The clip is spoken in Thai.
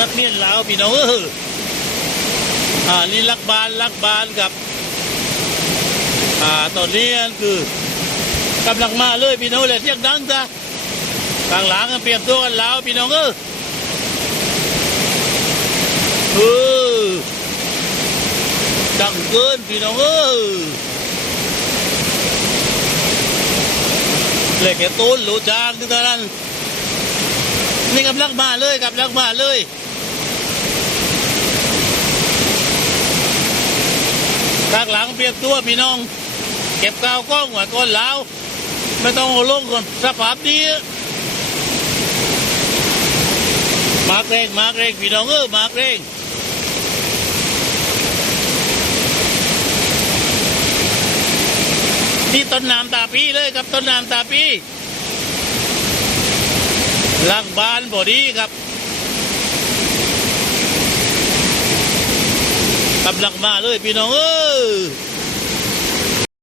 นักเรียนลาวพี่น้องเอออ่านี่ลักบานลักบานกับ อ่าตอนนี้คือกำลังมาเลยพี่น้องเลยเสียงดังจ้ะกลางหลังเปรียบตัวกันแล้วพี่น้องเออเออดังเกินพี่น้องเออเล็กแค่ต้นหลูจางที่ตอนนั้น นี่กำลังมาเลยกำลังมาเลยกลางหลังเปรียบตัวพี่น้อง เก็บกาวกล้องไว้ก่อนแล้วไม่ต้องเอลงก่อนสภาพดีมาเกรงมาเกรงพี่น้องเออมาเกรงที่ต้นน้ำตาปีเลยครับต้นน้ำตาปี หลังบ้านพอดีครับกำลังมาเลยพี่น้องเออ